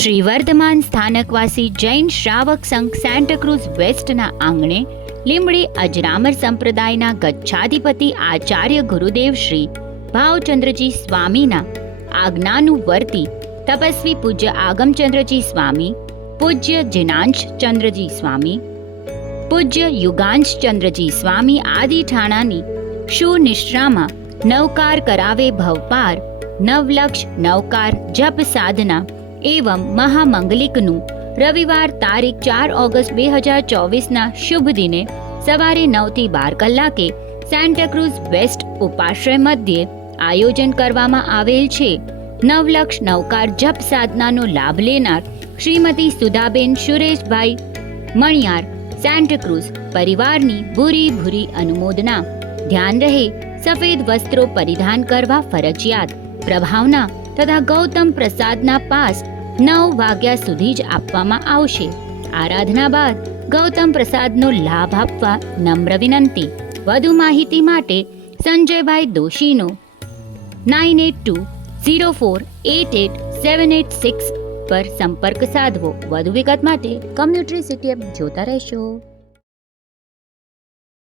શ્રી વર્ધમાન સ્થાનકવાસી જૈન શ્રાવક સંઘ સેન્ટાક્રુઝ વેસ્ટના આંગણે લીંબડી અજરામર સંપ્રદાયના ગચ્છાધિપતિ આચાર્ય ગુરુદેવ શ્રી ભાવચંદ્રજી સ્વામીના આજ્ઞાનું વર્તી તપસ્વી પૂજ્ય આગમચંદ્રજી સ્વામી, પૂજ્ય જિનાંશ ચંદ્રજી સ્વામી, પૂજ્ય યુગાંશ ચંદ્રજી સ્વામી આદિ ઠાણાની સુનિશ્રામાં નવકાર કરાવે ભવપાર, નવલક્ષ નવકાર જપ સાધના એવં મહામંગલિકનું રવિવાર તારીખ 4 ઓગસ્ટ 2024ના શુભ દિને સવારે 9 થી 12 કલાકે સેન્ટાક્રુઝ વેસ્ટ ઉપાશ્રય મધ્યે આયોજન કરવામાં આવેલ છે. નવલક્ષ નવકાર જપ સાધનાનો લાભ લેનાર શ્રીમતી સુધાબેન સુરેશભાઈ મણિયાર સેન્ટાક્રુઝ પરિવારની ભૂરી ભૂરી અનુમોદના. ધ્યાન રહે, સફેદ વસ્ત્રો પરિધાન કરવા ફરજિયાત. પ્રભાવના તથા ગૌતમ પ્રસાદના પાસ 9 વાગ્યા સુધી જ આપવામાં આવશે. આરાધના બાદ ગૌતમ પ્રસાદનો લાભ આપવા નમ્ર વિનંતી. વધુ માહિતી માટે સંજયભાઈ દોશીનો 9820488786 પર સંપર્ક સાધવો. વધુ વિગત માટે કમ્યુનિટી સિટી એપ જોતા રહેશો.